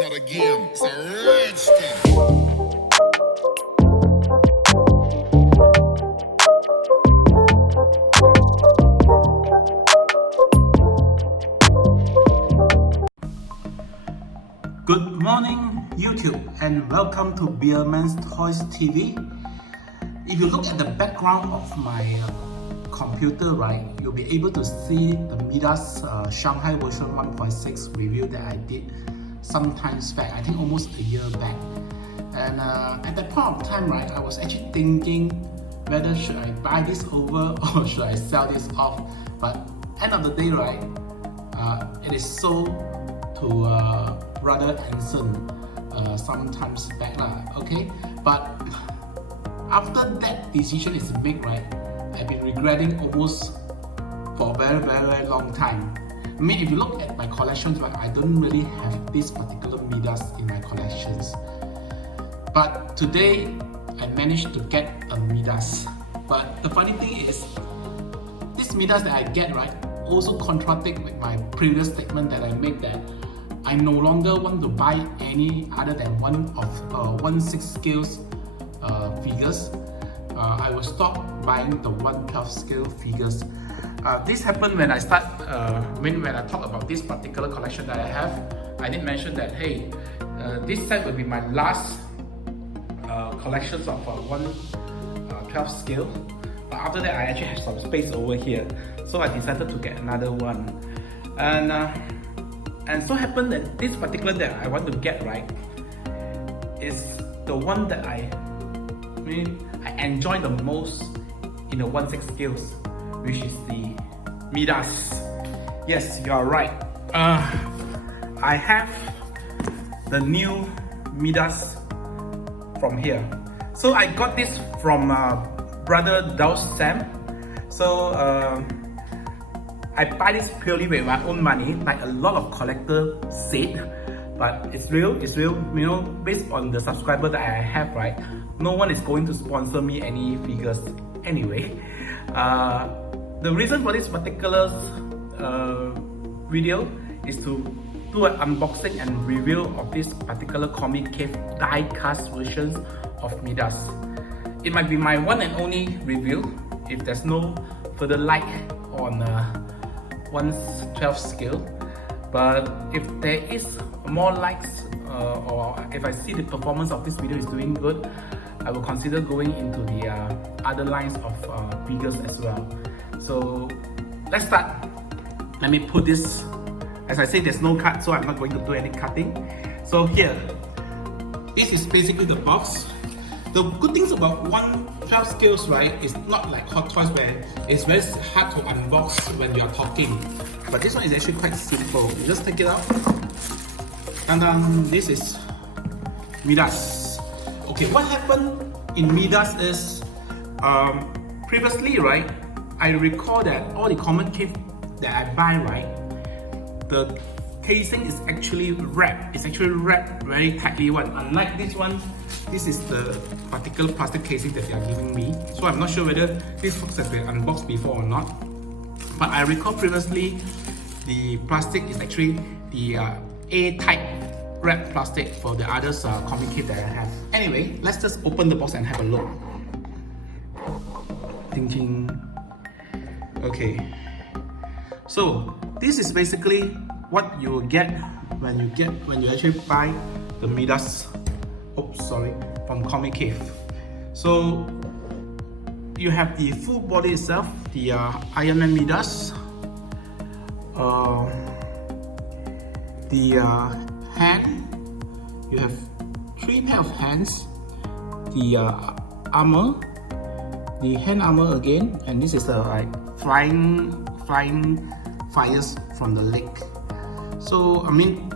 not a game, it's a rich thing. Good morning YouTube and welcome to Beaman ToysTV. If you look at the background of my computer, right, you'll be able to see the Midas Shanghai version 1.6 review that I did some times back, I think almost a year back. And at that point of time, right, I was actually thinking whether should I buy this over or should I sell this off. But end of the day, right, it is sold to Brother Anson sometimes back lah, okay? But after that decision is made, right, I've been regretting almost for a very long time. I mean, if you look at my collections, right, I don't really have this particular Midas in my collections. But today, I managed to get a Midas. But the funny thing is, this Midas that I get, right, also contradict with my previous statement that I made that I no longer want to buy any other than one of 1/6 scales figures. I will stop buying the 1/12 scale figures. This happened when I start, when I talk about this particular collection that I have. I did mention that, hey, this set will be my last collections of 1/12 scale. But after that, I actually have some space over here, so I decided to get another one. And so happened that this particular that I want to get, right, is the one that I enjoy the most in the 1/6 scales, which is the Midas. Yes, you are right. I have the new Midas from here. So I got this from Brother Sam. So I buy this purely with my own money, like a lot of collectors said, but it's real, you know, based on the subscriber that I have, right? No one is going to sponsor me any figures anyway. The reason for this particular video is to do an unboxing and review of this particular Comicave die-cast versions of Midas. It might be my one and only review if there's no further like on 1/12 scale, but if there is more likes or if I see the performance of this video is doing good, I will consider going into the other lines of figures as well. So let's start. Let me put this, as I say, there's no cut, so I'm not going to do any cutting. So here, this is basically the box. The good things about 1/12 scales, right, is not like Hot Toys where it's very hard to unbox when you're talking. But this one is actually quite simple. You just take it out, and then this is Midas. Okay, what happened in Midas is previously, right, I recall that all the Comicave that I buy, right, the casing is actually wrapped. It's actually wrapped very tightly one. Unlike this one, this is the particular plastic casing that they are giving me. So I'm not sure whether this box has been unboxed before or not. But I recall previously, the plastic is actually the A-type wrap plastic for the others Comicave that I have. Anyway, let's just open the box and have a look. Ding ding. Okay. So this is basically what you will get when you actually buy the Midas. Oops, sorry, from Comicave. So you have the full body itself, the Ironman Midas, the hand. You have 3 pair of hands, the armor, the hand armor again, and this is like flying fires from the leg. So I mean,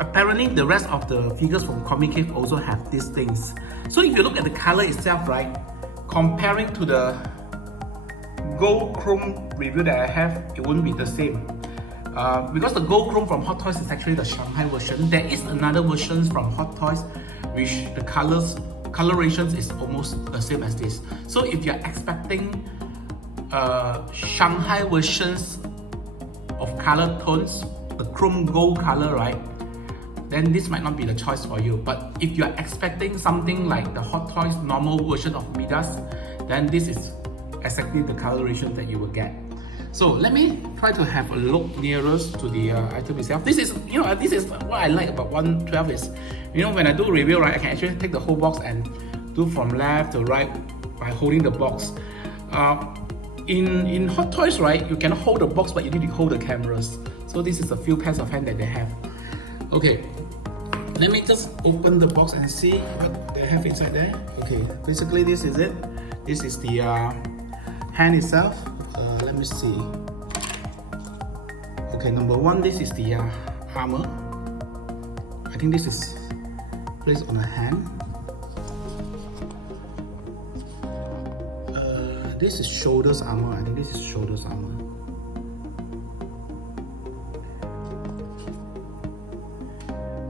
apparently the rest of the figures from Comicave also have these things. So if you look at the color itself, right, comparing to the gold chrome review that I have, it wouldn't be the same. Because the gold chrome from Hot Toys is actually the Shanghai version. There is another version from Hot Toys which the colorations is almost the same as this. So if you're expecting Shanghai versions of color tones, the chrome gold color, right, then this might not be the choice for you. But if you are expecting something like the Hot Toys normal version of Midas, then this is exactly the coloration that you will get. So let me try to have a look nearest to the item itself. This is, this is what I like about 112 is, when I do review, right, I can actually take the whole box and do from left to right by holding the box. In Hot Toys, right, you can hold the box, but you need to hold the cameras. So this is a few pairs of hand that they have. Okay, let me just open the box and see what they have inside there. Okay, basically this is it. This is the hand itself. Let me see. Okay, number one, this is the armor. I think this is placed on a hand. This is shoulders armor. I think this is shoulders armor.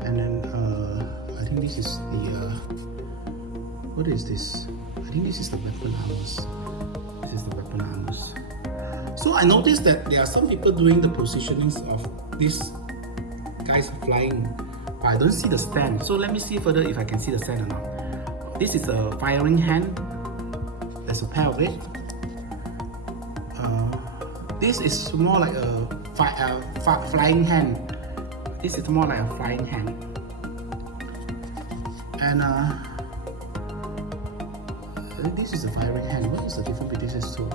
And then I think this is the what is this? I think this is the weapon armors. This is the weapon armors. So I noticed that there are some people doing the positionings of these guys flying, but I don't see the stand. So let me see further if I can see the stand or not. This is a firing hand. There's a pair of it. This is more like a flying hand. This is more like a flying hand. And this is a firing hand. What is the difference between these two?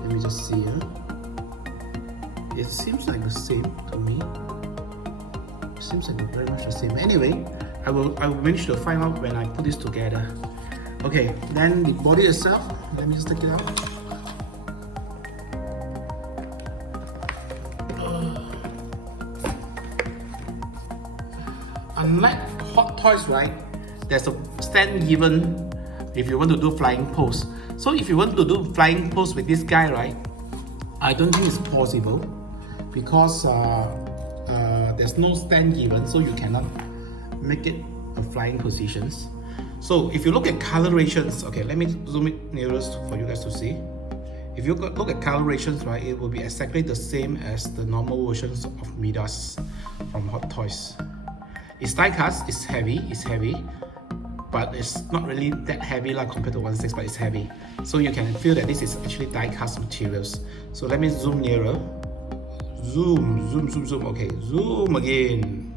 Let me just see here. It seems like the same to me. It seems like very much the same. Anyway, I will manage to find out when I put this together. Okay, then the body itself. Let me just take it out. Unlike Hot Toys, right, there's a stand given if you want to do flying pose. So if you want to do flying pose with this guy, right, I don't think it's possible because there's no stand given, so you cannot make it a flying positions. So if you look at colorations, okay, let me zoom it nearest for you guys to see. If you look at colorations, right, it will be exactly the same as the normal versions of Midas from Hot Toys. It's die cast, it's heavy, but it's not really that heavy like compared to 1.6, but it's heavy. So you can feel that this is actually die cast materials. So let me zoom nearer. Zoom, okay, zoom again.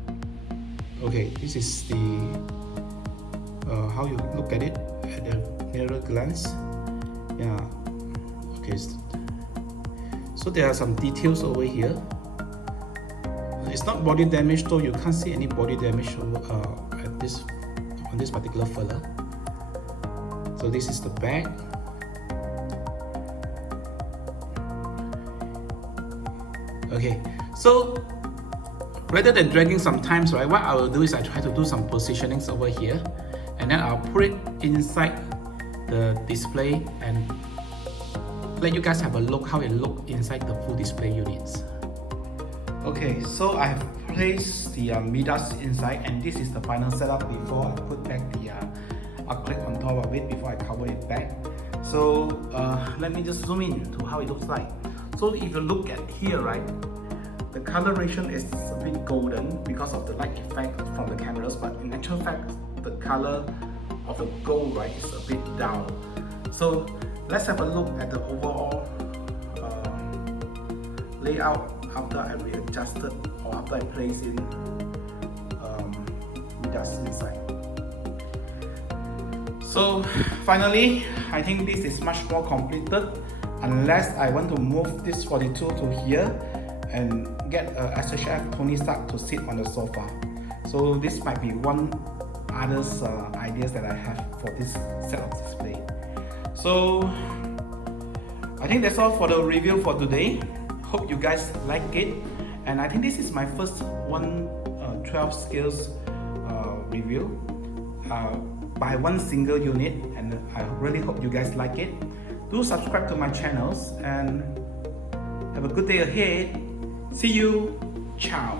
Okay, this is the, how you look at it at the nearer glance. Yeah, okay. So there are some details over here. It's not body damage, though you can't see any body damage at this on this particular fella. So this is the back. Okay, so rather than dragging some times, right, what I will do is I try to do some positionings over here, and then I'll put it inside the display and let you guys have a look how it looks inside the full display units. Okay, so I have placed the Midas inside, and this is the final setup before I put back the acrylic on top of it before I cover it back. So let me just zoom in to how it looks like. So if you look at here, right, the coloration is a bit golden because of the light effect from the cameras, but in actual fact, the color of the gold, right, is a bit down. So let's have a look at the overall layout after I readjusted or after I placed in Midas inside. So finally, I think this is much more completed, unless I want to move this 42 to here and get a SHF Tony Stark to sit on the sofa. So this might be one other's ideas that I have for this set of display. So I think that's all for the review for today. Hope you guys like it, and I think this is my first 112 scales review by one single unit, and I really hope you guys like it. Do subscribe to my channels and have a good day ahead. See you. Ciao.